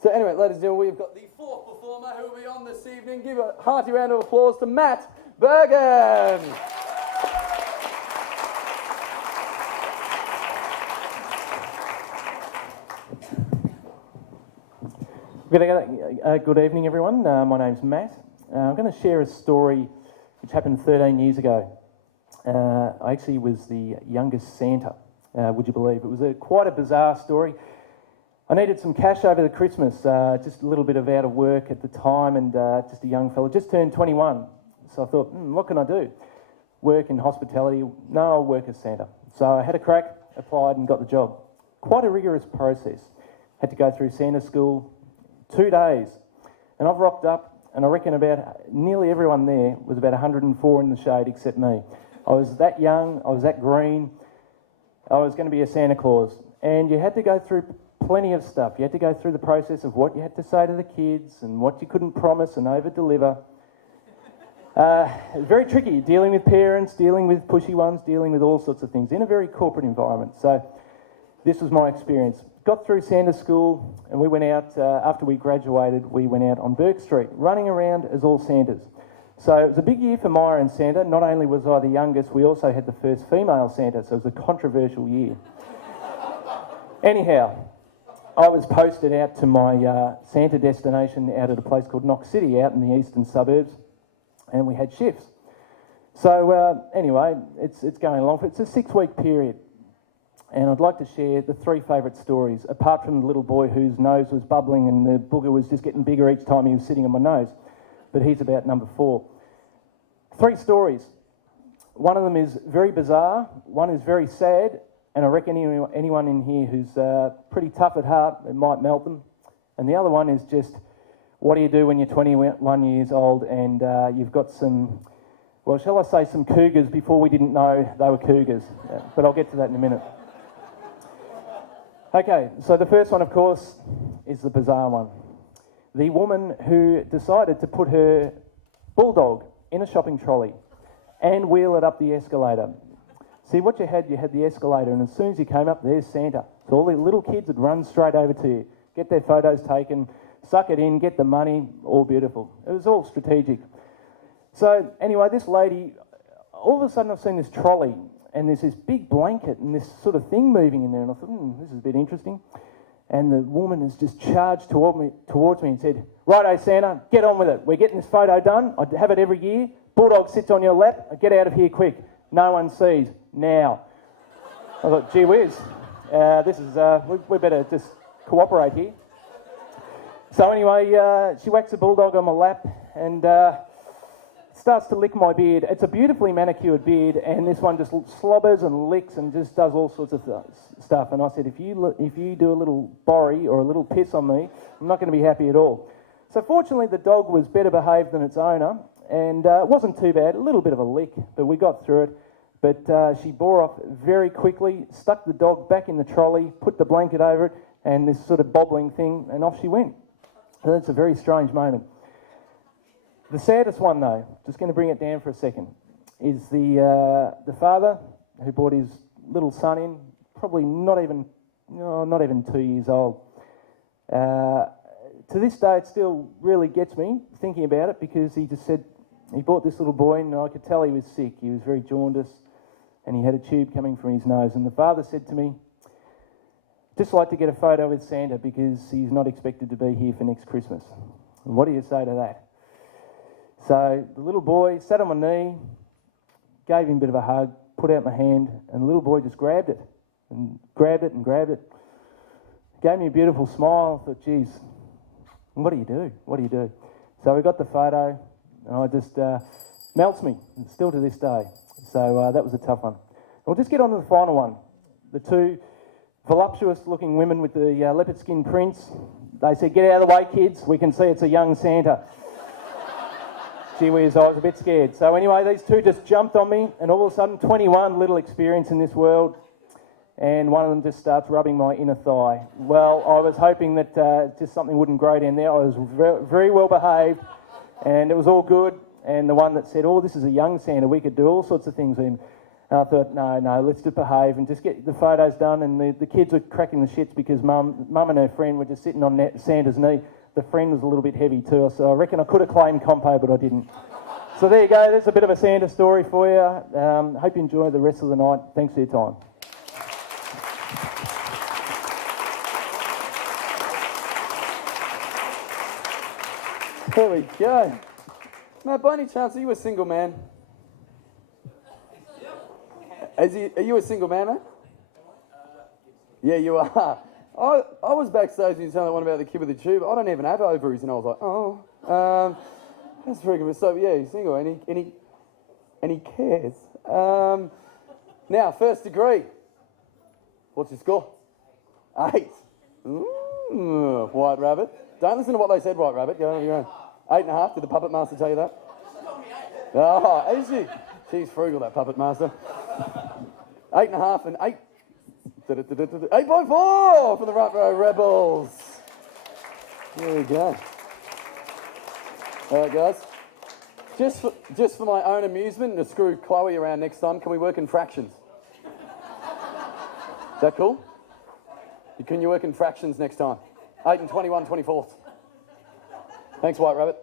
So anyway, ladies and gentlemen, we've got the fourth performer who will be on this evening. Give a hearty round of applause to Matt Burgan. Good evening, everyone. My name's Matt. I'm going to share a story which happened 13 years ago. I actually was the youngest Santa, would you believe? It was quite a bizarre story. I needed some cash over the Christmas, just a little bit of out of work at the time, and just a young fella, just turned 21. So I thought, what can I do? Work in hospitality? No, I'll work as Santa. So I had a crack, applied and got the job. Quite a rigorous process. Had to go through Santa school, 2 days. And I've rocked up, and I reckon about nearly everyone there was about 104 in the shade except me. I was that young, I was that green, I was going to be a Santa Claus. And you had to go through plenty of stuff. You had to go through the process of what you had to say to the kids and what you couldn't promise and over-deliver. Very tricky, dealing with parents, dealing with pushy ones, dealing with all sorts of things in a very corporate environment. So this was my experience. Got through Santa school and we went out, after we graduated, we went out on Burke Street, running around as all Santas. So it was a big year for Maya and Santa. Not only was I the youngest, we also had the first female Santa, so it was a controversial year. Anyhow, I was posted out to my Santa destination out at a place called Knox City out in the eastern suburbs, and we had shifts. So anyway, it's going along. It's a 6-week period, and I'd like to share the 3 favourite stories, apart from the little boy whose nose was bubbling and the booger was just getting bigger each time he was sitting on my nose, but he's about number 4. 3 stories. One of them is very bizarre, one is very sad, and I reckon anyone in here who's pretty tough at heart, it might melt them. And the other one is just, what do you do when you're 21 years old and you've got some, well, shall I say some cougars before we didn't know they were cougars? But I'll get to that in a minute. Okay, so the first one, of course, is the bizarre one. The woman who decided to put her bulldog in a shopping trolley and wheel it up the escalator. See, what you had the escalator, and as soon as you came up, there's Santa. So all the little kids would run straight over to you, get their photos taken, suck it in, get the money, all beautiful. It was all strategic. So anyway, this lady, all of a sudden I've seen this trolley, and there's this big blanket and this sort of thing moving in there, and I thought, this is a bit interesting. And the woman has just charged towards me and said, "Righto, Santa, get on with it. We're getting this photo done. I have it every year. Bulldog sits on your lap. Get out of here quick. No one sees. Now." I thought, gee whiz, this is, we better just cooperate here. So anyway, she whacks a bulldog on my lap and starts to lick my beard. It's a beautifully manicured beard, and this one just slobbers and licks and just does all sorts of stuff. And I said, if you do a little borry or a little piss on me, I'm not going to be happy at all. So fortunately, the dog was better behaved than its owner, and it wasn't too bad. A little bit of a lick, but we got through it. But she bore off very quickly, stuck the dog back in the trolley, put the blanket over it, and this sort of bobbling thing, and off she went. So that's a very strange moment. The saddest one, though, just going to bring it down for a second, is the father who brought his little son in, probably not even 2 years old. To this day, it still really gets me thinking about it, because he just said he brought this little boy in, and I could tell he was sick. He was very jaundiced, and he had a tube coming from his nose. And the father said to me, "Just like to get a photo with Santa because he's not expected to be here for next Christmas." And what do you say to that? So the little boy sat on my knee, gave him a bit of a hug, put out my hand, and the little boy just grabbed it and grabbed it and grabbed it. Gave me a beautiful smile. I thought, geez, what do you do? What do you do? So we got the photo, and I just melts me, still to this day. So that was a tough one. We'll just get on to the final one. The 2 voluptuous-looking women with the leopard skin prints. They said, "Get out of the way, kids. We can see it's a young Santa." Gee whiz, I was a bit scared. So anyway, these 2 just jumped on me, and all of a sudden, 21, little experience in this world, and one of them just starts rubbing my inner thigh. Well, I was hoping that just something wouldn't grow down there. I was very well behaved, and it was all good. And the one that said, "Oh, this is a young Santa, we could do all sorts of things with him," And I thought, no, let's just behave and just get the photos done. And the kids were cracking the shits because mum and her friend were just sitting on Santa's knee. The friend was a little bit heavy too, so I reckon I could have claimed compo, but I didn't. So there you go, there's a bit of a Santa story for you. Hope you enjoy the rest of the night. Thanks for your time. There we go. Matt, by any chance, are you a single man? Are you a single man, mate? Yeah, you are. I was backstage and you told me one about the kid with the tube. I don't even have ovaries, and I was like, oh, that's very good. So yeah, he's single, and he cares. Now, first degree. What's your score? 8. White Rabbit. Don't listen to what they said, White Rabbit. Go on your own. 8.5. Did the puppet master tell you that? Oh, is she? She's frugal, that puppet master. 8.5 and 8. 8.4 for the Right Row Rebels. There we go. All right, guys. Just for my own amusement and to screw Chloe around next time, can we work in fractions? Is that cool? Can you work in fractions next time? 8 and 21/24. Thanks, White Rabbit.